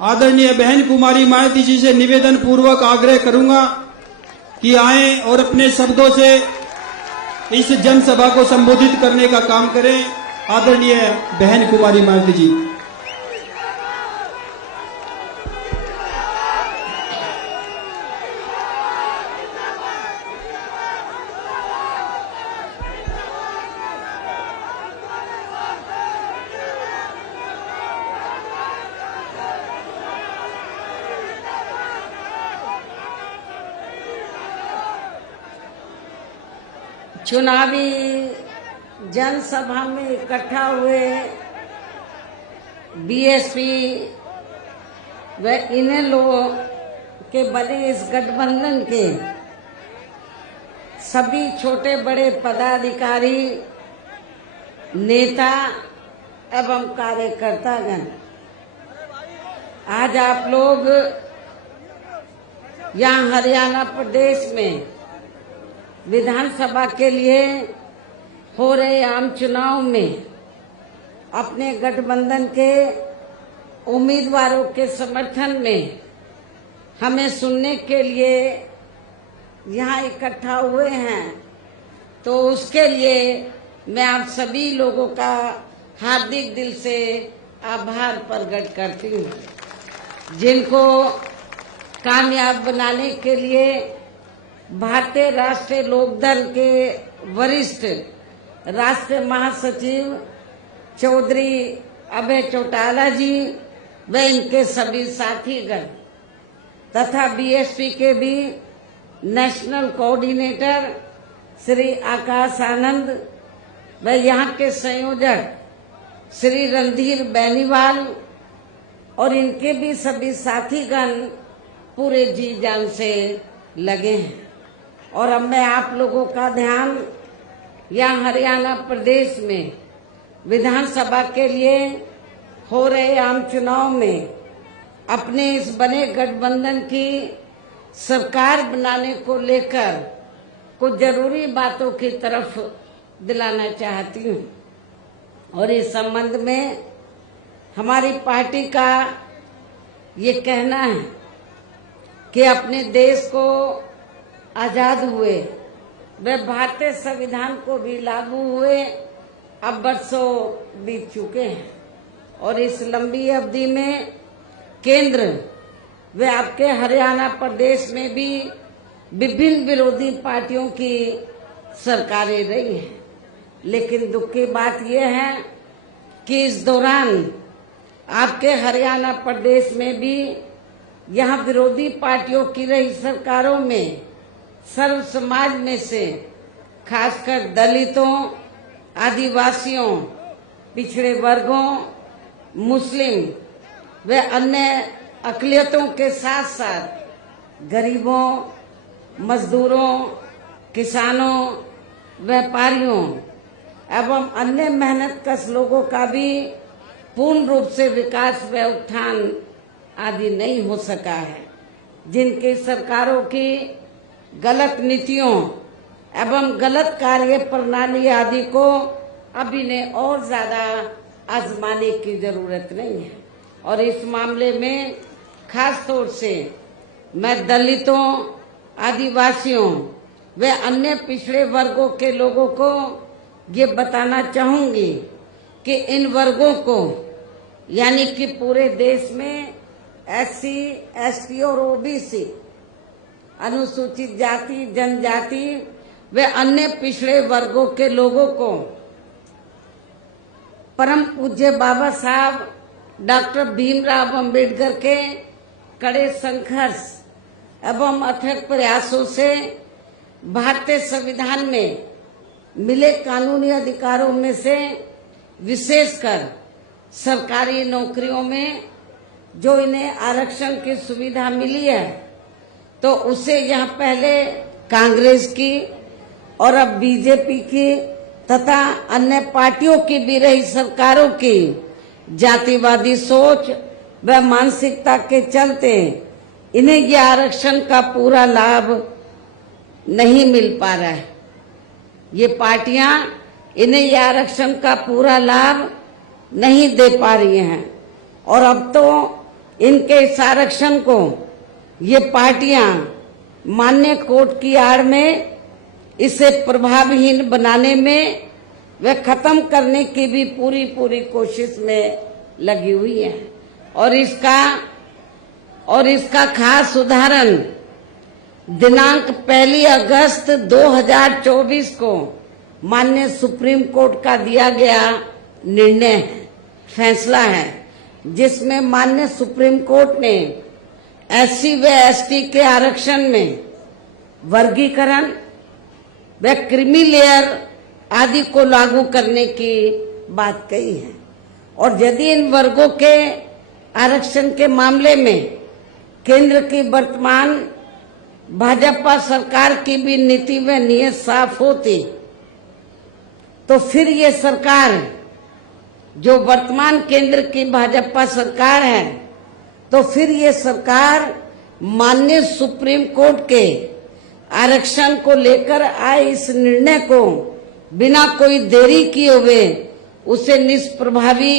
आदरणीय बहन कुमारी मायावती जी से निवेदन पूर्वक आग्रह करूंगा कि आएं और अपने शब्दों से इस जनसभा को संबोधित करने का काम करें। आदरणीय बहन कुमारी मायावती जी। चुनावी जनसभा में इकट्ठा हुए बीएसपी व इन्हें लोगों के बने इस गठबंधन के सभी छोटे बड़े पदाधिकारी, नेता एवं कार्यकर्तागण, आज आप लोग यहाँ हरियाणा प्रदेश में विधानसभा के लिए हो रहे आम चुनाव में अपने गठबंधन के उम्मीदवारों के समर्थन में हमें सुनने के लिए यहाँ इकट्ठा हुए हैं, तो उसके लिए मैं आप सभी लोगों का हार्दिक दिल से आभार प्रकट करती हूँ, जिनको कामयाब बनाने के लिए भारतीय राष्ट्रीय लोकदल के वरिष्ठ राष्ट्रीय महासचिव चौधरी अभय चौटाला जी व इनके सभी साथीगण तथा बीएसपी के भी नेशनल कोऑर्डिनेटर श्री आकाश आनंद व यहाँ के संयोजक श्री रणधीर बेनीवाल और इनके भी सभी साथीगण पूरे जी जान से लगे हैं। और अब मैं आप लोगों का ध्यान यहाँ हरियाणा प्रदेश में विधानसभा के लिए हो रहे आम चुनाव में अपने इस बने गठबंधन की सरकार बनाने को लेकर कुछ जरूरी बातों की तरफ दिलाना चाहती हूँ। और इस संबंध में हमारी पार्टी का ये कहना है कि अपने देश को आजाद हुए व भारतीय संविधान को भी लागू हुए अब वर्षों बीत चुके हैं, और इस लंबी अवधि में केंद्र व आपके हरियाणा प्रदेश में भी विभिन्न विरोधी पार्टियों की सरकारें रही हैं। लेकिन दुख की बात यह है कि इस दौरान आपके हरियाणा प्रदेश में भी यहाँ विरोधी पार्टियों की रही सरकारों में सर्व समाज में से खासकर दलितों, आदिवासियों, पिछड़े वर्गों, मुस्लिम व अन्य अक़लियतों के साथ साथ गरीबों, मजदूरों, किसानों, व्यापारियों एवं अन्य मेहनतकश लोगों का भी पूर्ण रूप से विकास व उत्थान आदि नहीं हो सका है, जिनकी सरकारों की गलत नीतियों एवं गलत कार्य प्रणाली आदि को अभी ने और ज्यादा आजमाने की जरूरत नहीं है। और इस मामले में खास तौर से मैं दलितों, आदिवासियों व अन्य पिछड़े वर्गों के लोगों को ये बताना चाहूंगी कि इन वर्गों को यानी कि पूरे देश में एससी, एसटी और ओबीसी, अनुसूचित जाति, जनजाति व अन्य पिछड़े वर्गों के लोगों को परम पूज्य बाबा साहब डॉक्टर भीमराव अंबेडकर के कड़े संघर्ष एवं अथक प्रयासों से भारतीय संविधान में मिले कानूनी अधिकारों में से विशेषकर सरकारी नौकरियों में जो इन्हें आरक्षण की सुविधा मिली है, तो उसे यहाँ पहले कांग्रेस की और अब बीजेपी की तथा अन्य पार्टियों की भी रही सरकारों की जातिवादी सोच व मानसिकता के चलते इन्हें यह आरक्षण का पूरा लाभ नहीं मिल पा रहा है। ये पार्टियां इन्हें यह आरक्षण का पूरा लाभ नहीं दे पा रही हैं, और अब तो इनके इस आरक्षण को ये पार्टियां मान्य कोर्ट की आड़ में इसे प्रभावहीन बनाने में व खत्म करने की भी पूरी कोशिश में लगी हुई है। और इसका खास उदाहरण दिनांक 1 अगस्त 2024 को माननीय सुप्रीम कोर्ट का दिया गया निर्णय है, फैसला है, जिसमें माननीय सुप्रीम कोर्ट ने एससी व एसटी के आरक्षण में वर्गीकरण व क्रीमी लेयर आदि को लागू करने की बात कही है। और यदि इन वर्गों के आरक्षण के मामले में केंद्र की वर्तमान भाजपा सरकार की भी नीति व नीयत साफ होती तो फिर ये सरकार, जो वर्तमान केंद्र की भाजपा सरकार है, तो फिर ये सरकार माननीय सुप्रीम कोर्ट के आरक्षण को लेकर आए इस निर्णय को बिना कोई देरी किए हुए उसे निष्प्रभावी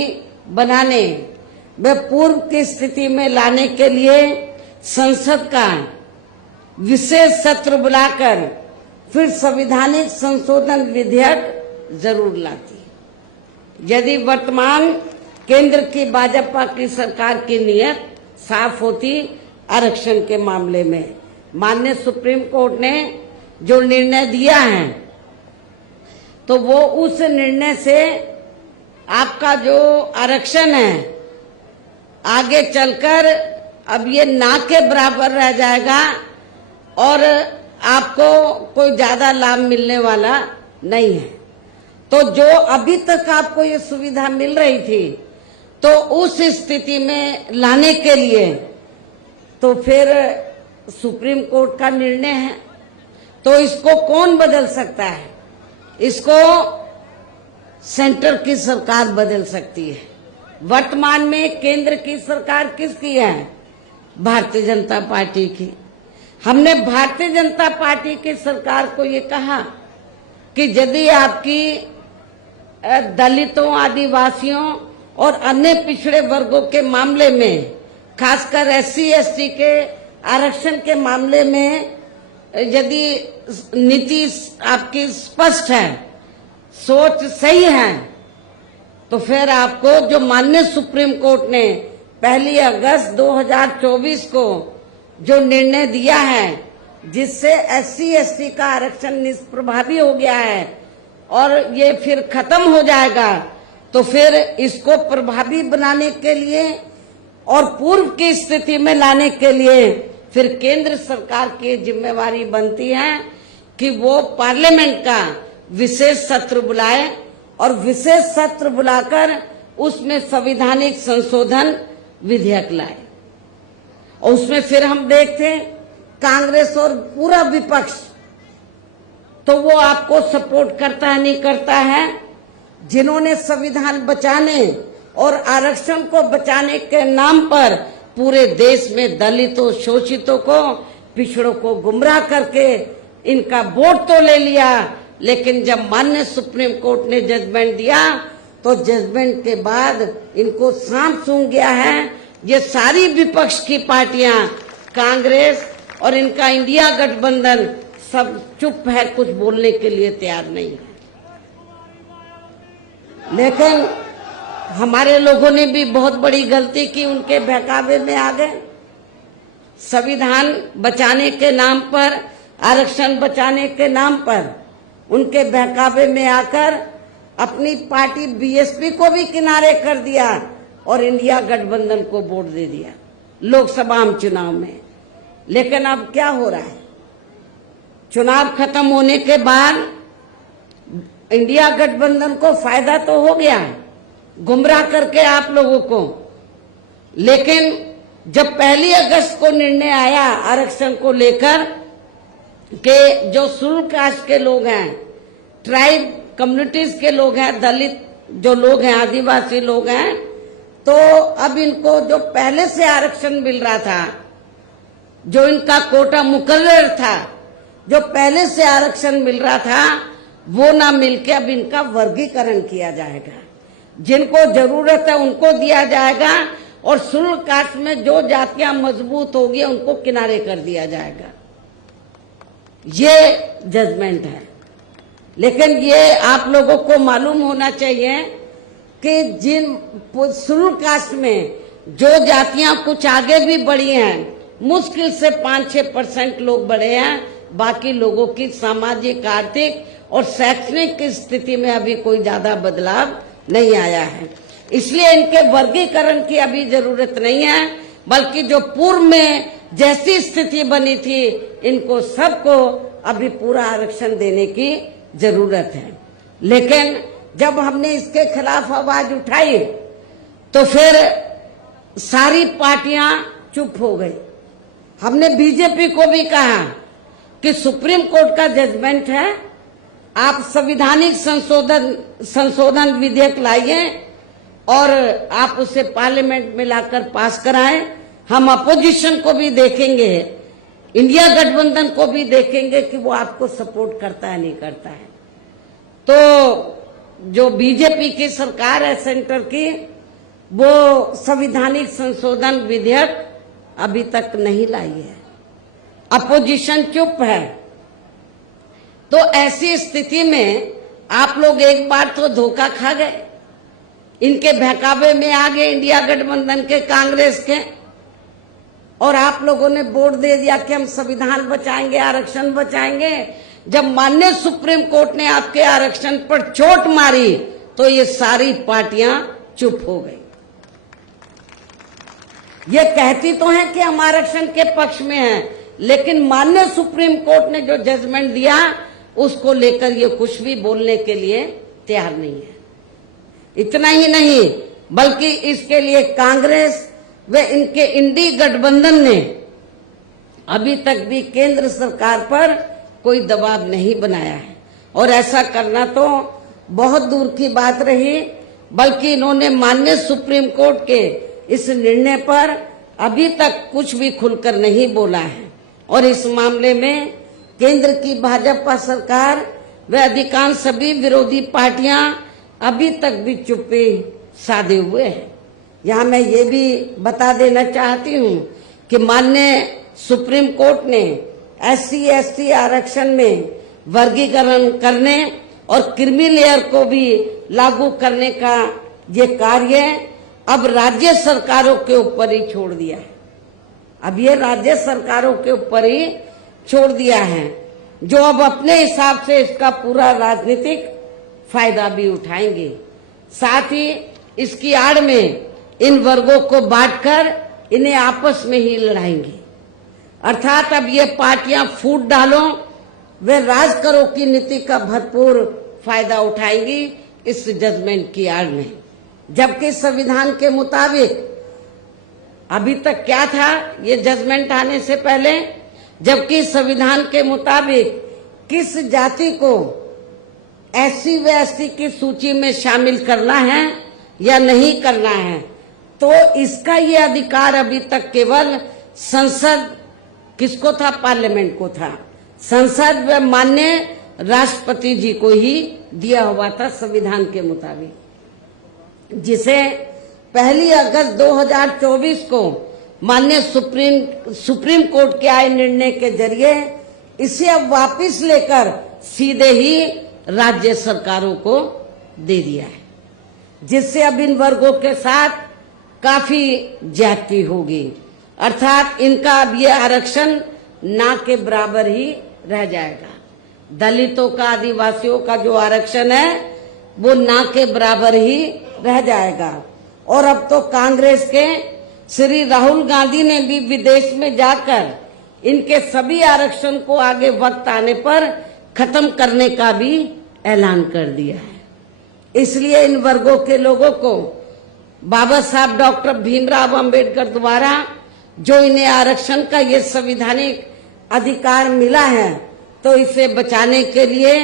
बनाने व पूर्व की स्थिति में लाने के लिए संसद का विशेष सत्र बुलाकर फिर संवैधानिक संशोधन विधेयक जरूर लाती। यदि वर्तमान केंद्र की भाजपा की सरकार की नीयत साफ होती आरक्षण के मामले में, माननीय सुप्रीम कोर्ट ने जो निर्णय दिया है तो वो उस निर्णय से आपका जो आरक्षण है आगे चलकर अब ये ना के बराबर रह जाएगा और आपको कोई ज्यादा लाभ मिलने वाला नहीं है। तो जो अभी तक आपको ये सुविधा मिल रही थी तो उस स्थिति में लाने के लिए तो फिर सुप्रीम कोर्ट का निर्णय है, तो इसको कौन बदल सकता है? इसको सेंटर की सरकार बदल सकती है। वर्तमान में केंद्र की सरकार किसकी है? भारतीय जनता पार्टी की। हमने भारतीय जनता पार्टी की सरकार को ये कहा कि यदि आपकी दलितों, आदिवासियों और अन्य पिछड़े वर्गों के मामले में, खासकर एससी एसटी के आरक्षण के मामले में यदि नीति आपकी स्पष्ट है, सोच सही है, तो फिर आपको जो माननीय सुप्रीम कोर्ट ने 1 अगस्त 2024 को जो निर्णय दिया है, जिससे एससी एसटी का आरक्षण निष्प्रभावी हो गया है और ये फिर खत्म हो जाएगा, तो फिर इसको प्रभावी बनाने के लिए और पूर्व की स्थिति में लाने के लिए फिर केंद्र सरकार की जिम्मेवारी बनती है कि वो पार्लियामेंट का विशेष सत्र बुलाए और विशेष सत्र बुलाकर उसमें संवैधानिक संशोधन विधेयक लाए। और उसमें फिर हम देखते हैं कांग्रेस और पूरा विपक्ष तो वो आपको सपोर्ट करता है नहीं करता है, जिन्होंने संविधान बचाने और आरक्षण को बचाने के नाम पर पूरे देश में दलितों, शोषितों को, पिछड़ों को गुमराह करके इनका वोट तो ले लिया, लेकिन जब माननीय सुप्रीम कोर्ट ने जजमेंट दिया तो जजमेंट के बाद इनको सांप सूंघ गया है। ये सारी विपक्ष की पार्टियां, कांग्रेस और इनका इंडिया गठबंधन सब चुप है, कुछ बोलने के लिए तैयार नहीं है। लेकिन हमारे लोगों ने भी बहुत बड़ी गलती की, उनके बहकावे में आ गए। संविधान बचाने के नाम पर, आरक्षण बचाने के नाम पर उनके बहकावे में आकर अपनी पार्टी बीएसपी को भी किनारे कर दिया और इंडिया गठबंधन को वोट दे दिया लोकसभा चुनाव में। लेकिन अब क्या हो रहा है? चुनाव खत्म होने के बाद इंडिया गठबंधन को फायदा तो हो गया गुमराह करके आप लोगों को, लेकिन जब 1 अगस्त को निर्णय आया आरक्षण को लेकर के जो शेड्यूल कास्ट के लोग हैं, ट्राइब कम्युनिटीज के लोग हैं, दलित जो लोग हैं, आदिवासी लोग हैं, तो अब इनको जो पहले से आरक्षण मिल रहा था, जो इनका कोटा मुकर्रर था, जो पहले से आरक्षण मिल रहा था, वो ना मिलके अब इनका वर्गीकरण किया जाएगा। जिनको जरूरत है उनको दिया जाएगा और शेड्यूल कास्ट में जो जातियां मजबूत होगी उनको किनारे कर दिया जाएगा। ये जजमेंट है। लेकिन ये आप लोगों को मालूम होना चाहिए कि जिन शेड्यूल कास्ट में जो जातियां कुछ आगे भी बढ़ी हैं, मुश्किल से 5-6% लोग बढ़े हैं, बाकी लोगों की सामाजिक, आर्थिक और शैक्षणिक की स्थिति में अभी कोई ज्यादा बदलाव नहीं आया है। इसलिए इनके वर्गीकरण की अभी जरूरत नहीं है, बल्कि जो पूर्व में जैसी स्थिति बनी थी, इनको सबको अभी पूरा आरक्षण देने की जरूरत है। लेकिन जब हमने इसके खिलाफ आवाज उठाई तो फिर सारी पार्टियां चुप हो गई। हमने बीजेपी को भी कहा कि सुप्रीम कोर्ट का जजमेंट है, आप संविधानिक संशोधन विधेयक लाइए और आप उसे पार्लियामेंट में लाकर पास कराएं। हम अपोजिशन को भी देखेंगे, इंडिया गठबंधन को भी देखेंगे कि वो आपको सपोर्ट करता है नहीं करता है। तो जो बीजेपी की सरकार है सेंटर की, वो संविधानिक संशोधन विधेयक अभी तक नहीं लाई है, अपोजिशन चुप है। तो ऐसी स्थिति में आप लोग एक बार तो धोखा खा गए, इनके बहकावे में आ गए इंडिया गठबंधन के, कांग्रेस के, और आप लोगों ने वोट दे दिया कि हम संविधान बचाएंगे, आरक्षण बचाएंगे। जब माननीय सुप्रीम कोर्ट ने आपके आरक्षण पर चोट मारी तो ये सारी पार्टियां चुप हो गई। ये कहती तो हैं कि हम आरक्षण के पक्ष में हैं, लेकिन माननीय सुप्रीम कोर्ट ने जो जजमेंट दिया उसको लेकर ये कुछ भी बोलने के लिए तैयार नहीं है। इतना ही नहीं, बल्कि इसके लिए कांग्रेस व इनके इंडी गठबंधन ने अभी तक भी केंद्र सरकार पर कोई दबाव नहीं बनाया है, और ऐसा करना तो बहुत दूर की बात रही, बल्कि इन्होंने माननीय सुप्रीम कोर्ट के इस निर्णय पर अभी तक कुछ भी खुलकर नहीं बोला है। और इस मामले में केंद्र की भाजपा सरकार व अधिकांश सभी विरोधी पार्टियां अभी तक भी चुप्पी साधे हुए हैं। यहाँ मैं ये भी बता देना चाहती हूँ कि माननीय सुप्रीम कोर्ट ने SC/ST आरक्षण में वर्गीकरण करने और क्रीमी लेयर को भी लागू करने का ये कार्य अब राज्य सरकारों के ऊपर ही छोड़ दिया है। अब ये राज्य सरकारों के ऊपर ही छोड़ दिया है, जो अब अपने हिसाब से इसका पूरा राजनीतिक फायदा भी उठाएंगे। साथ ही इसकी आड़ में इन वर्गों को बांटकर इन्हें आपस में ही लड़ाएंगे। अर्थात अब ये पार्टियां फूट डालो वे राज करो की नीति का भरपूर फायदा उठाएंगी इस जजमेंट की आड़ में। जबकि संविधान के मुताबिक अभी तक क्या था ये जजमेंट आने से पहले, जबकि संविधान के मुताबिक किस जाति को SC व ST की सूची में शामिल करना है या नहीं करना है, तो इसका ये अधिकार अभी तक केवल संसद, किसको था, पार्लियामेंट को था, संसद व माननीय राष्ट्रपति जी को ही दिया हुआ था संविधान के मुताबिक, जिसे 1 अगस्त 2024 को माननीय सुप्रीम कोर्ट के आए निर्णय के जरिए इसे अब वापस लेकर सीधे ही राज्य सरकारों को दे दिया है, जिससे अब इन वर्गों के साथ काफी ज्यादती होगी। अर्थात इनका अब ये आरक्षण ना के बराबर ही रह जाएगा। दलितों का, आदिवासियों का जो आरक्षण है वो ना के बराबर ही रह जाएगा। और अब तो कांग्रेस के श्री राहुल गांधी ने भी विदेश में जाकर इनके सभी आरक्षण को आगे वक्त आने पर खत्म करने का भी ऐलान कर दिया है। इसलिए इन वर्गों के लोगों को बाबा साहब डॉक्टर भीमराव अंबेडकर द्वारा जो इन्हें आरक्षण का ये संवैधानिक अधिकार मिला है, तो इसे बचाने के लिए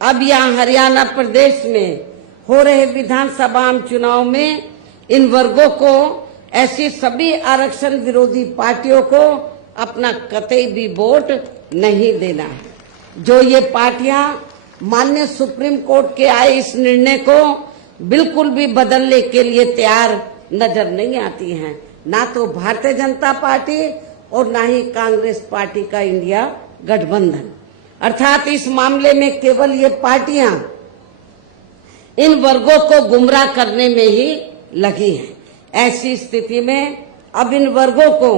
अब यहाँ हरियाणा प्रदेश में हो रहे विधानसभा चुनाव में इन वर्गों को, ऐसी सभी आरक्षण विरोधी पार्टियों को अपना कतई भी वोट नहीं देना है। जो ये पार्टियां माननीय सुप्रीम कोर्ट के आए इस निर्णय को बिल्कुल भी बदलने के लिए तैयार नजर नहीं आती हैं, ना तो भारतीय जनता पार्टी और ना ही कांग्रेस पार्टी का इंडिया गठबंधन। अर्थात इस मामले में केवल ये पार्टियां इन वर्गों को गुमराह करने में ही लगी हैं। ऐसी स्थिति में अब इन वर्गों को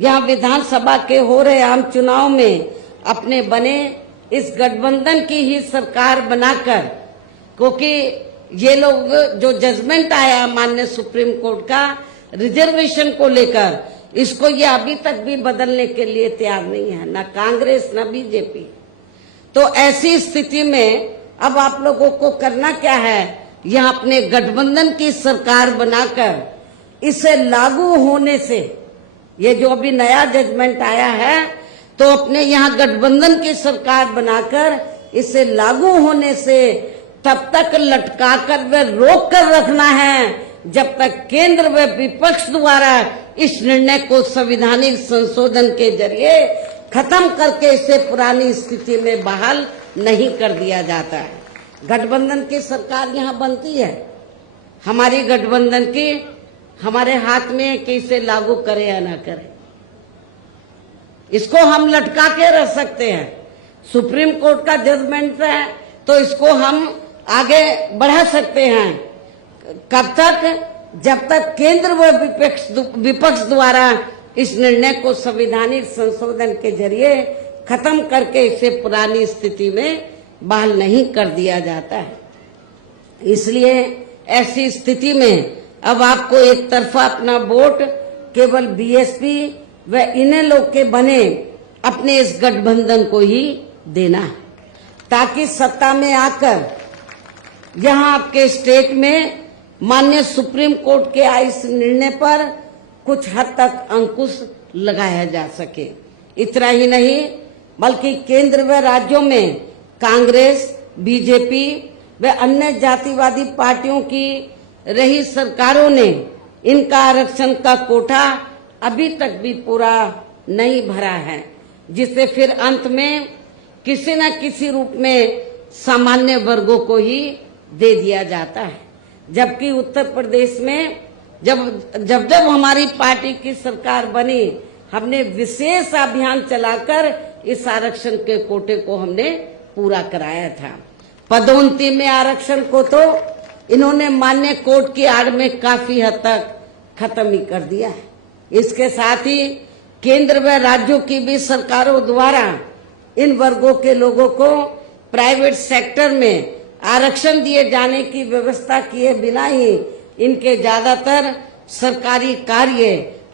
यहाँ विधानसभा के हो रहे आम चुनाव में अपने बने इस गठबंधन की ही सरकार बनाकर, क्योंकि ये लोग जो जजमेंट आया माननीय सुप्रीम कोर्ट का रिजर्वेशन को लेकर, इसको ये अभी तक भी बदलने के लिए तैयार नहीं है, ना कांग्रेस ना बीजेपी। तो ऐसी स्थिति में अब आप लोगों को करना क्या है, यह अपने गठबंधन की सरकार बनाकर इसे लागू होने से, ये जो अभी नया जजमेंट आया है, तो अपने यहाँ गठबंधन की सरकार बनाकर इसे लागू होने से तब तक लटका कर व रोक कर रखना है जब तक केंद्र व विपक्ष द्वारा इस निर्णय को संवैधानिक संशोधन के जरिए खत्म करके इसे पुरानी स्थिति में बहाल नहीं कर दिया जाता है। गठबंधन की सरकार यहाँ बनती है, हमारी गठबंधन की हमारे हाथ में है कि इसे लागू करें या ना करें। इसको हम लटका के रख सकते हैं, सुप्रीम कोर्ट का जजमेंट है तो इसको हम आगे बढ़ा सकते हैं। कब तक? जब तक केंद्र व विपक्ष द्वारा इस निर्णय को संवैधानिक संशोधन के जरिए खत्म करके इसे पुरानी स्थिति में बहाल नहीं कर दिया जाता है। इसलिए ऐसी स्थिति में अब आपको एक तरफा अपना वोट केवल बीएसपी व इन्हें लोग के बने अपने इस गठबंधन को ही देना है, ताकि सत्ता में आकर यहाँ आपके स्टेट में माननीय सुप्रीम कोर्ट के इस निर्णय पर कुछ हद तक अंकुश लगाया जा सके। इतना ही नहीं बल्कि केंद्र व राज्यों में कांग्रेस, बीजेपी व अन्य जातिवादी पार्टियों की रही सरकारों ने इनका आरक्षण का कोटा अभी तक भी पूरा नहीं भरा है, जिससे फिर अंत में किसी न किसी रूप में सामान्य वर्गों को ही दे दिया जाता है। जबकि उत्तर प्रदेश में जब हमारी पार्टी की सरकार बनी, हमने विशेष अभियान चलाकर इस आरक्षण के कोटे को हमने पूरा कराया था। पदोन्नति में आरक्षण को तो इन्होंने माननीय कोर्ट की आड़ में काफी हद तक खत्म ही कर दिया है। इसके साथ ही केंद्र व राज्यों की भी सरकारों द्वारा इन वर्गों के लोगों को प्राइवेट सेक्टर में आरक्षण दिए जाने की व्यवस्था किए बिना ही इनके ज्यादातर सरकारी कार्य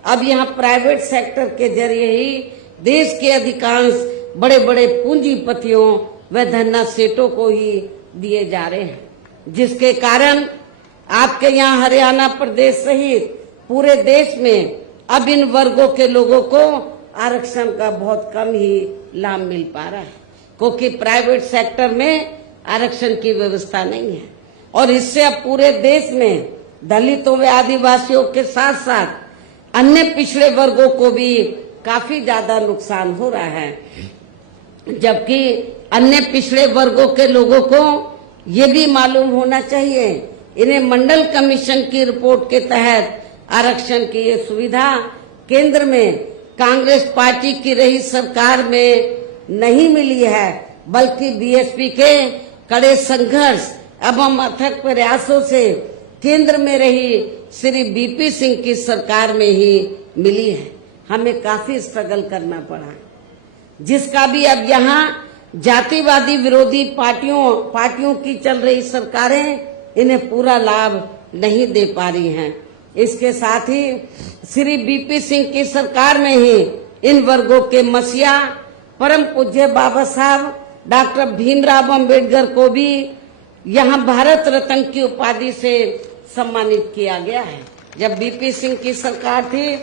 अब यहाँ प्राइवेट सेक्टर के जरिए ही देश के अधिकांश बड़े बड़े पूंजीपतियों व धन्ना सेठों को ही दिए जा रहे हैं, जिसके कारण आपके यहाँ हरियाणा प्रदेश सहित पूरे देश में अब इन वर्गों के लोगों को आरक्षण का बहुत कम ही लाभ मिल पा रहा है, क्योंकि प्राइवेट सेक्टर में आरक्षण की व्यवस्था नहीं है। और इससे अब पूरे देश में दलितों व आदिवासियों के साथ साथ अन्य पिछड़े वर्गों को भी काफी ज्यादा नुकसान हो रहा है। जबकि अन्य पिछड़े वर्गों के लोगों को ये भी मालूम होना चाहिए, इन्हें मंडल कमीशन की रिपोर्ट के तहत आरक्षण की ये सुविधा केंद्र में कांग्रेस पार्टी की रही सरकार में नहीं मिली है, बल्कि बीएसपी के कड़े संघर्ष एवं अथक प्रयासों से केंद्र में रही श्री बीपी सिंह की सरकार में ही मिली है। हमें काफी स्ट्रगल करना पड़ा, जिसका भी अब यहाँ जातिवादी विरोधी पार्टियों की चल रही सरकारें इन्हें पूरा लाभ नहीं दे पा रही हैं। इसके साथ ही श्री बीपी सिंह की सरकार में ही इन वर्गों के मसीहा परम पूज्य बाबा साहब डॉक्टर भीमराव अम्बेडकर को भी यहाँ भारत रत्न की उपाधि से सम्मानित किया गया है। जब बीपी सिंह की सरकार थी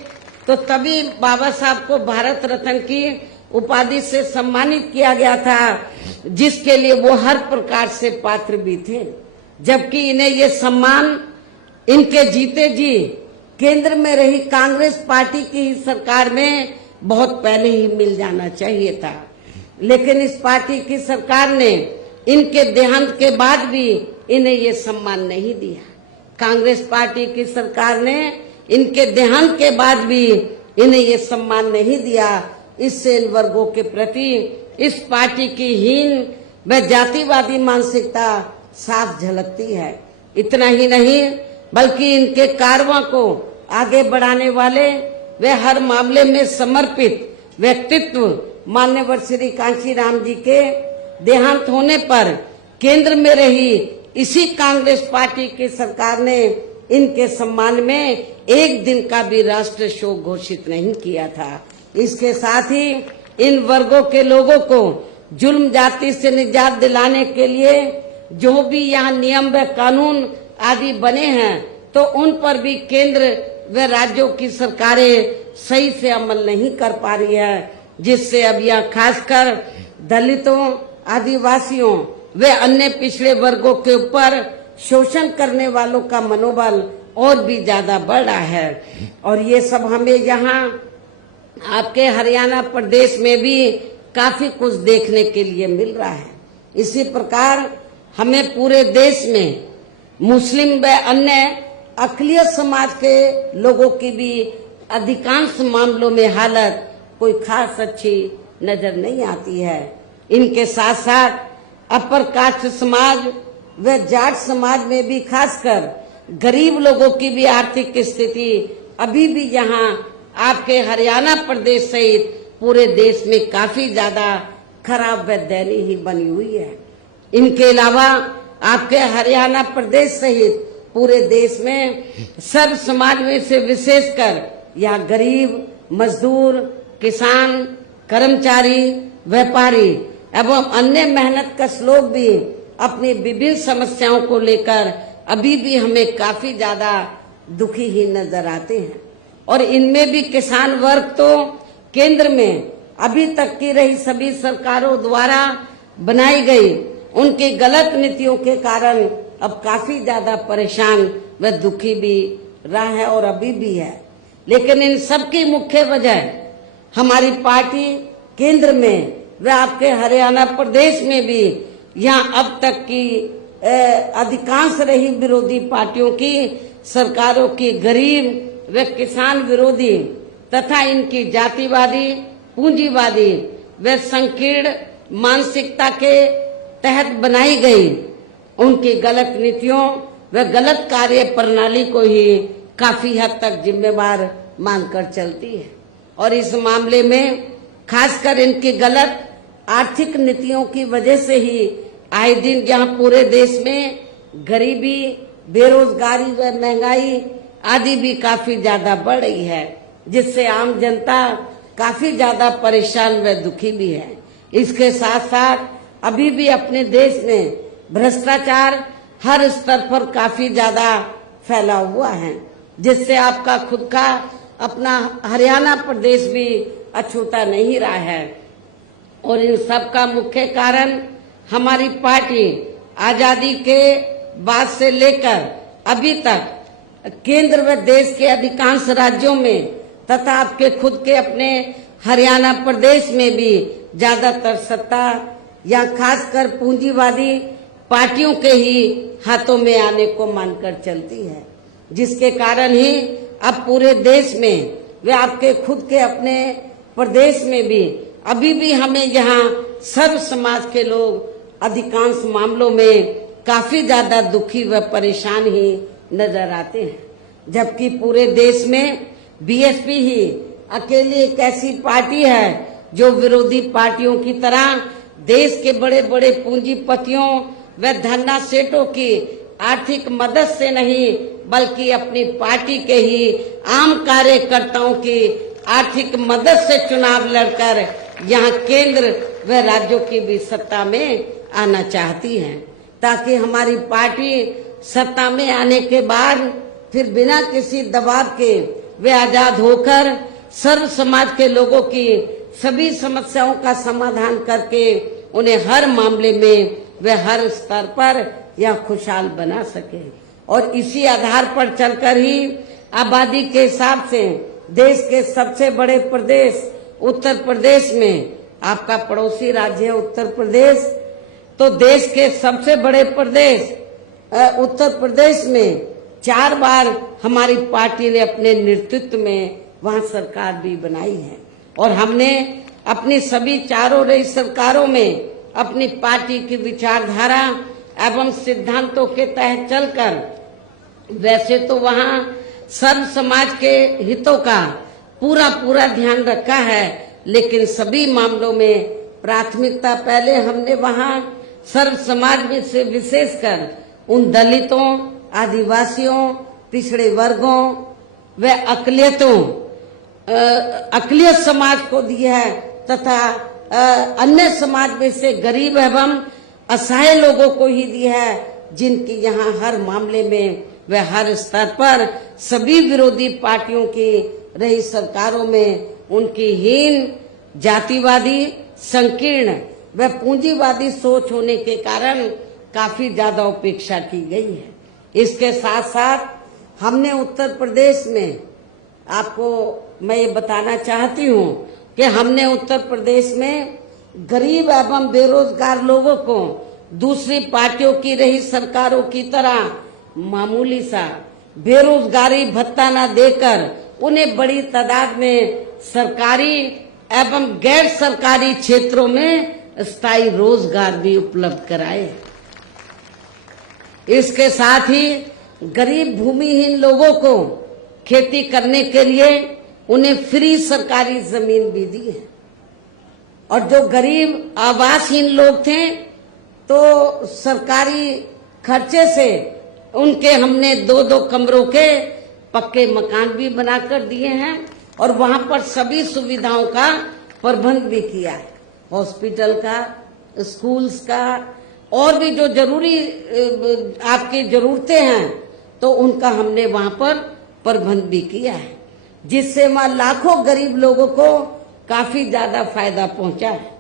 तो तभी बाबा साहब को भारत रत्न की उपाधि से सम्मानित किया गया था, जिसके लिए वो हर प्रकार से पात्र भी थे। जबकि इन्हें ये सम्मान इनके जीते जी केंद्र में रही कांग्रेस पार्टी की ही सरकार में बहुत पहले ही मिल जाना चाहिए था, लेकिन इस पार्टी की सरकार ने इनके देहांत के बाद भी इन्हें ये सम्मान नहीं दिया। कांग्रेस पार्टी की सरकार ने इनके देहांत के बाद भी इन्हें ये सम्मान नहीं दिया। इससे इन वर्गों के प्रति इस पार्टी की हीन व जातिवादी मानसिकता साफ झलकती है। इतना ही नहीं बल्कि इनके कारवां को आगे बढ़ाने वाले वे हर मामले में समर्पित व्यक्तित्व मान्यवर श्री कांशीराम जी के देहांत होने पर केंद्र में रही इसी कांग्रेस पार्टी की सरकार ने इनके सम्मान में एक दिन का भी राष्ट्रीय शोक घोषित नहीं किया था। इसके साथ ही इन वर्गों के लोगों को जुल्म जाति से निजात दिलाने के लिए जो भी यहाँ नियम व कानून आदि बने हैं तो उन पर भी केंद्र व राज्यों की सरकारें सही से अमल नहीं कर पा रही है, जिससे अब यह खासकर दलितों, आदिवासियों व अन्य पिछड़े वर्गों के ऊपर शोषण करने वालों का मनोबल और भी ज्यादा बढ़ रहा है। और ये सब हमें यहाँ आपके हरियाणा प्रदेश में भी काफी कुछ देखने के लिए मिल रहा है। इसी प्रकार हमें पूरे देश में मुस्लिम व अन्य अक़लियत समाज के लोगों की भी अधिकांश मामलों में हालत कोई खास अच्छी नजर नहीं आती है। इनके साथ साथ अपर कास्ट समाज व जाट समाज में भी खासकर गरीब लोगों की भी आर्थिक स्थिति अभी भी यहाँ आपके हरियाणा प्रदेश सहित पूरे देश में काफी ज्यादा खराब व दयनीय ही बनी हुई है। इनके अलावा आपके हरियाणा प्रदेश सहित पूरे देश में सर्व समाज में से विशेषकर यहाँ गरीब, मजदूर, किसान, कर्मचारी, व्यापारी एवं अन्य मेहनतकश लोग भी अपनी विभिन्न समस्याओं को लेकर अभी भी हमें काफी ज्यादा दुखी ही नजर आते हैं। और इनमें भी किसान वर्ग तो केंद्र में अभी तक की रही सभी सरकारों द्वारा बनाई गई उनकी गलत नीतियों के कारण अब काफी ज्यादा परेशान व दुखी भी रहा है और अभी भी है। लेकिन इन सब की मुख्य वजह हमारी पार्टी केंद्र में व आपके हरियाणा प्रदेश में भी यहाँ अब तक की अधिकांश रही विरोधी पार्टियों की सरकारों की गरीब व किसान विरोधी तथा इनकी जातिवादी, पूंजीवादी व संकीर्ण मानसिकता के तहत बनाई गई उनकी गलत नीतियों व गलत कार्य प्रणाली को ही काफी हद तक जिम्मेवार मानकर चलती है। और इस मामले में खासकर इनकी गलत आर्थिक नीतियों की वजह से ही आए दिन जहां पूरे देश में गरीबी, बेरोजगारी व महंगाई आदि भी काफी ज्यादा बढ़ रही है, जिससे आम जनता काफी ज्यादा परेशान व दुखी भी है। इसके साथ साथ अभी भी अपने देश में भ्रष्टाचार हर स्तर पर काफी ज्यादा फैला हुआ है, जिससे आपका खुद का अपना हरियाणा प्रदेश भी अछूता नहीं रहा है। और इन सब का मुख्य कारण हमारी पार्टी आजादी के बाद से लेकर अभी तक केंद्र व देश के अधिकांश राज्यों में तथा आपके खुद के अपने हरियाणा प्रदेश में भी ज्यादातर सत्ता या खासकर पूंजीवादी पार्टियों के ही हाथों में आने को मानकर चलती है, जिसके कारण ही अब पूरे देश में वे आपके खुद के अपने प्रदेश में भी अभी भी हमें यहाँ सर्व समाज के लोग अधिकांश मामलों में काफी ज्यादा दुखी व परेशान ही नजर आते हैं। जबकि पूरे देश में बीएसपी ही अकेली एक ऐसी पार्टी है जो विरोधी पार्टियों की तरह देश के बड़े बड़े पूंजीपतियों व धन्ना सेठों की आर्थिक मदद से नहीं बल्कि अपनी पार्टी के ही आम कार्यकर्ताओं की आर्थिक मदद से चुनाव लड़कर यहाँ केंद्र व राज्यों की भी सत्ता में आना चाहती है, ताकि हमारी पार्टी सत्ता में आने के बाद फिर बिना किसी दबाव के वे आजाद होकर सर्व समाज के लोगों की सभी समस्याओं का समाधान करके उन्हें हर मामले में वे हर स्तर पर यह खुशहाल बना सके। और इसी आधार पर चलकर ही आबादी के हिसाब से देश के सबसे बड़े प्रदेश उत्तर प्रदेश में, आपका पड़ोसी राज्य है उत्तर प्रदेश, तो देश के सबसे बड़े प्रदेश उत्तर प्रदेश में 4 बार हमारी पार्टी ने अपने नेतृत्व में वहां सरकार भी बनाई है और हमने अपनी सभी चारों रही सरकारों में अपनी पार्टी की विचारधारा एवं सिद्धांतों के तहत चलकर वैसे तो वहां सर्व समाज के हितों का पूरा ध्यान रखा है, लेकिन सभी मामलों में प्राथमिकता पहले हमने वहां सर्व समाज में से विशेषकर उन दलितों, आदिवासियों, पिछड़े वर्गों व अकलियत समाज को दी है तथा अन्य समाज में से गरीब एवं असहाय लोगों को ही दी है, जिनकी यहाँ हर मामले में व हर स्तर पर सभी विरोधी पार्टियों की रही सरकारों में उनकी हीन, जातिवादी, संकीर्ण व पूंजीवादी सोच होने के कारण काफी ज्यादा उपेक्षा की गई है। इसके साथ साथ हमने उत्तर प्रदेश में, आपको मैं ये बताना चाहती हूँ कि हमने उत्तर प्रदेश में गरीब एवं बेरोजगार लोगों को दूसरी पार्टियों की रही सरकारों की तरह मामूली सा बेरोजगारी भत्ता न देकर उन्हें बड़ी तादाद में सरकारी एवं गैर सरकारी क्षेत्रों में स्थायी रोजगार भी उपलब्ध कराए। इसके साथ ही गरीब भूमिहीन लोगों को खेती करने के लिए उन्हें फ्री सरकारी जमीन भी दी है और जो गरीब आवासहीन लोग थे तो सरकारी खर्चे से उनके हमने 2-2 कमरों के पक्के मकान भी बनाकर दिए हैं और वहां पर सभी सुविधाओं का प्रबंध भी किया है, हॉस्पिटल का, स्कूल्स का और भी जो जरूरी आपकी जरूरतें हैं तो उनका हमने वहां पर प्रबंध भी किया है, जिससे वहां लाखों गरीब लोगों को काफी ज्यादा फायदा पहुंचा है।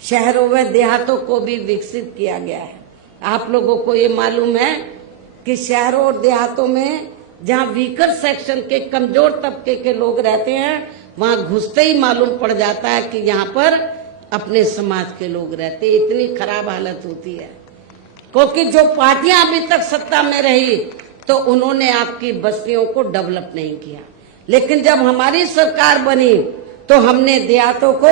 शहरों व देहातों को भी विकसित किया गया है। आप लोगों को ये मालूम है कि शहरों और देहातों में जहाँ वीकर सेक्शन के कमजोर तबके के लोग रहते हैं वहां घुसते ही मालूम पड़ जाता है कि यहाँ पर अपने समाज के लोग रहते। इतनी खराब हालत होती है क्योंकि जो पार्टियां अभी तक सत्ता में रही तो उन्होंने आपकी बस्तियों को डेवलप नहीं किया, लेकिन जब हमारी सरकार बनी तो हमने देहातों को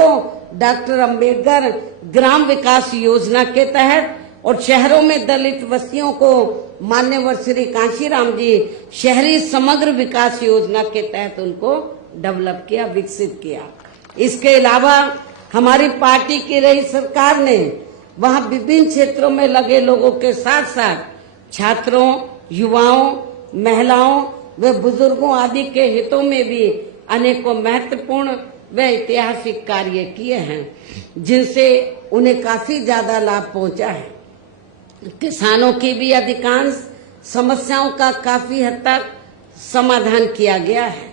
डॉक्टर अंबेडकर ग्राम विकास योजना के तहत और शहरों में दलित बस्तियों को मान्यवर श्री कांशीराम जी शहरी समग्र विकास योजना के तहत उनको डेवलप किया, विकसित किया। इसके अलावा हमारी पार्टी की रही सरकार ने वहां विभिन्न क्षेत्रों में लगे लोगों के साथ साथ छात्रों, युवाओं, महिलाओं व बुजुर्गों आदि के हितों में भी अनेकों महत्वपूर्ण व ऐतिहासिक कार्य किए हैं, जिनसे उन्हें काफी ज्यादा लाभ पहुंचा है। किसानों की भी अधिकांश समस्याओं का काफी हद तक समाधान किया गया है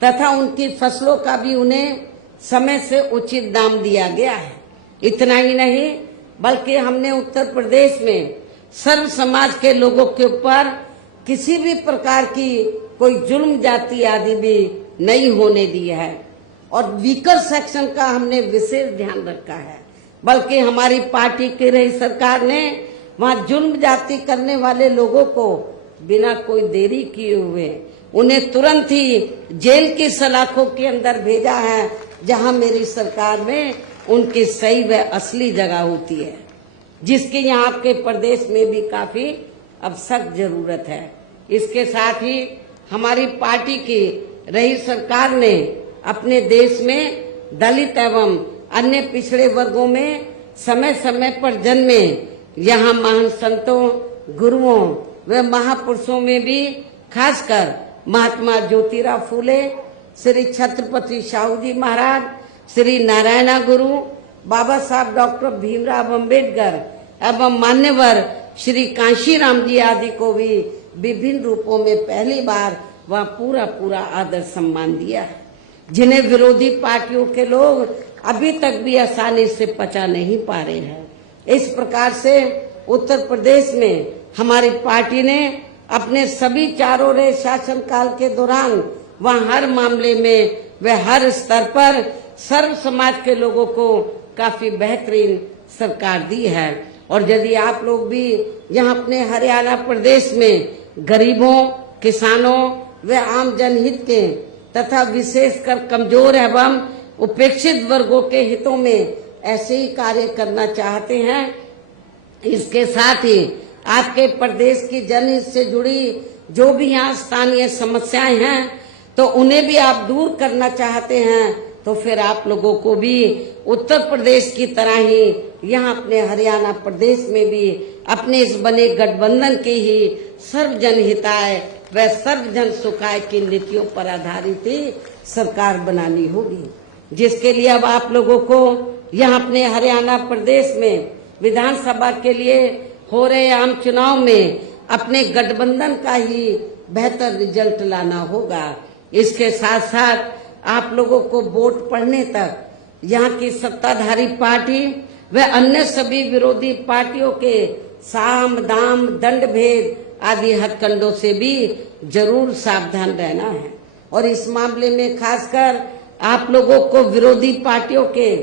तथा उनकी फसलों का भी उन्हें समय से उचित दाम दिया गया है। इतना ही नहीं बल्कि हमने उत्तर प्रदेश में सर्व समाज के लोगों के ऊपर किसी भी प्रकार की कोई जुल्म जाति आदि भी नहीं होने दी है और वीकर सेक्शन का हमने विशेष ध्यान रखा है। बल्कि हमारी पार्टी की रही सरकार ने वहां जुल्म जाति करने वाले लोगों को बिना कोई देरी किए हुए उन्हें तुरंत ही जेल की सलाखों के अंदर भेजा है, जहां मेरी सरकार में उनकी सही व असली जगह होती है, जिसकी यहाँ आपके प्रदेश में भी काफी अब सख्त जरूरत है। इसके साथ ही हमारी पार्टी की रही सरकार ने अपने देश में दलित एवं अन्य पिछड़े वर्गों में समय समय पर जन्मे यहाँ महान संतों, गुरुओं व महापुरुषों में भी खासकर महात्मा ज्योतिराव फूले, श्री छत्रपति शाहू जी महाराज, श्री नारायणा गुरु, बाबा साहब डॉक्टर भीमराव अंबेडकर एवं मान्यवर श्री कांशीराम जी आदि को भी विभिन्न रूपों में पहली बार वह पूरा आदर सम्मान दिया है, जिन्हें विरोधी पार्टियों के लोग अभी तक भी आसानी से पचा नहीं पा रहे हैं। इस प्रकार से उत्तर प्रदेश में हमारी पार्टी ने अपने सभी चारों रहे शासन काल के दौरान वहाँ हर मामले में व हर स्तर पर सर्व समाज के लोगों को काफी बेहतरीन सरकार दी है। और यदि आप लोग भी यहाँ अपने हरियाणा प्रदेश में गरीबों, किसानों व आम जनहित के तथा विशेषकर कमजोर एवं उपेक्षित वर्गों के हितों में ऐसे ही कार्य करना चाहते हैं। इसके साथ ही आपके प्रदेश की जनहित से जुड़ी जो भी यहाँ स्थानीय समस्याएं हैं तो उन्हें भी आप दूर करना चाहते हैं, तो फिर आप लोगों को भी उत्तर प्रदेश की तरह ही यहाँ अपने हरियाणा प्रदेश में भी अपने इस बने गठबंधन के ही सर्वजन हिताय व सर्वजन सुखाय की नीतियों पर आधारित ही सरकार बनानी होगी, जिसके लिए अब आप लोगों को यहाँ अपने हरियाणा प्रदेश में विधानसभा के लिए हो रहे आम चुनाव में अपने गठबंधन का ही बेहतर रिजल्ट लाना होगा। इसके साथ साथ आप लोगों को वोट पड़ने तक यहाँ की सत्ताधारी पार्टी व अन्य सभी विरोधी पार्टियों के साम दाम दंड भेद आदि हथकंडों से भी जरूर सावधान रहना है। और इस मामले में खासकर आप लोगों को विरोधी पार्टियों के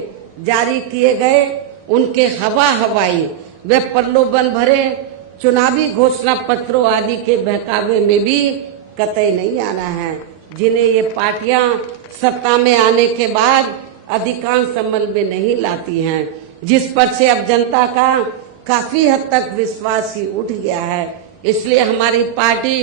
जारी किए गए उनके हवाई व प्रलोभन भरे चुनावी घोषणा पत्रों आदि के बहकावे में भी कतई नहीं आना है, जिन्हें ये पार्टियां सत्ता में आने के बाद अधिकांश अमल में नहीं लाती हैं, जिस पर से अब जनता का काफी हद तक विश्वास ही उठ गया है। इसलिए हमारी पार्टी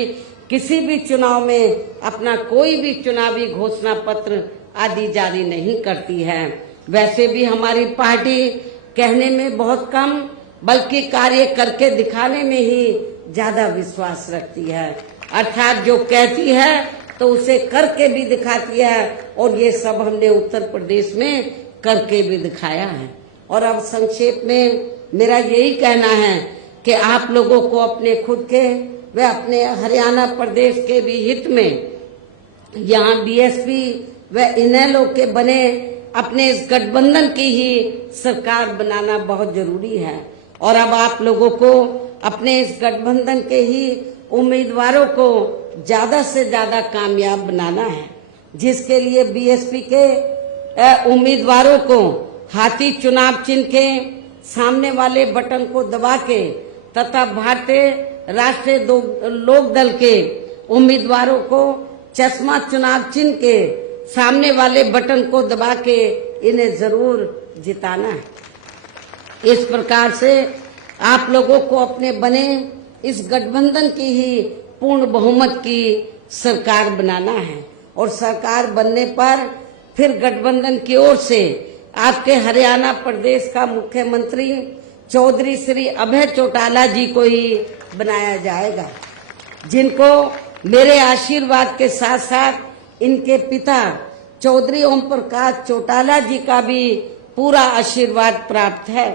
किसी भी चुनाव में अपना कोई भी चुनावी घोषणा पत्र आदि जारी नहीं करती है। वैसे भी हमारी पार्टी कहने में बहुत कम बल्कि कार्य करके दिखाने में ही ज्यादा विश्वास रखती है, अर्थात जो कहती है तो उसे करके भी दिखाती है, और ये सब हमने उत्तर प्रदेश में करके भी दिखाया है। और अब संक्षेप में मेरा यही कहना है कि आप लोगों को अपने खुद के व अपने हरियाणा प्रदेश के भी हित में यहाँ बीएसपी व इनेलो के बने अपने इस गठबंधन की ही सरकार बनाना बहुत जरूरी है। और अब आप लोगों को अपने इस गठबंधन के ही उम्मीदवारों को ज्यादा से ज्यादा कामयाब बनाना है, जिसके लिए बीएसपी के उम्मीदवारों को हाथी चुनाव चिन्ह के सामने वाले बटन को दबा के तथा भारतीय राष्ट्रीय लोक दल के उम्मीदवारों को चश्मा चुनाव चिन्ह के सामने वाले बटन को दबा के इन्हें जरूर जिताना है। इस प्रकार से आप लोगों को अपने बने इस गठबंधन की ही पूर्ण बहुमत की सरकार बनाना है, और सरकार बनने पर फिर गठबंधन की ओर से आपके हरियाणा प्रदेश का मुख्यमंत्री चौधरी श्री अभय चौटाला जी को ही बनाया जाएगा, जिनको मेरे आशीर्वाद के साथ साथ इनके पिता चौधरी ओम प्रकाश चौटाला जी का भी पूरा आशीर्वाद प्राप्त है।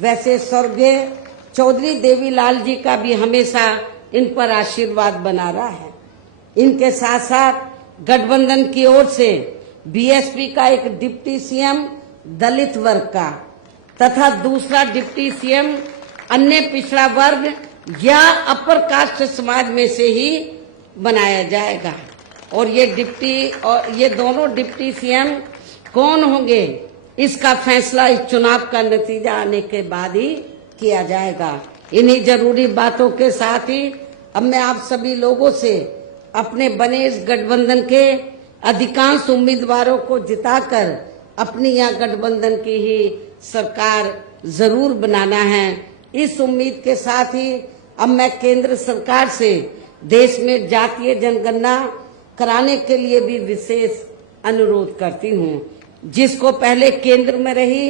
वैसे स्वर्गीय चौधरी देवीलाल जी का भी हमेशा इन पर आशीर्वाद बना रहा है। इनके साथ साथ गठबंधन की ओर से बीएसपी का एक डिप्टी सीएम दलित वर्ग का तथा दूसरा डिप्टी सीएम अन्य पिछड़ा वर्ग या अपर कास्ट समाज में से ही बनाया जाएगा। और ये दोनों डिप्टी सीएम कौन होंगे इसका फैसला इस चुनाव का नतीजा आने के बाद ही किया जाएगा। इन्हीं जरूरी बातों के साथ ही अब मैं आप सभी लोगों से अपने बने इस गठबंधन के अधिकांश उम्मीदवारों को जिताकर अपनी यह गठबंधन की ही सरकार जरूर बनाना है। इस उम्मीद के साथ ही अब मैं केंद्र सरकार से देश में जातीय जनगणना कराने के लिए भी विशेष अनुरोध करती हूँ, जिसको पहले केंद्र में रही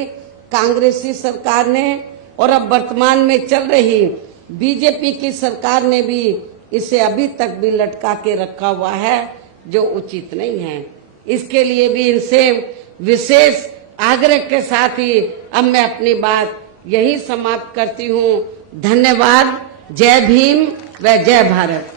कांग्रेसी सरकार ने और अब वर्तमान में चल रही बीजेपी की सरकार ने भी इसे अभी तक भी लटका के रखा हुआ है, जो उचित नहीं है। इसके लिए भी इनसे विशेष आग्रह के साथ ही अब मैं अपनी बात यही समाप्त करती हूँ। धन्यवाद। जय भीम व जय भारत।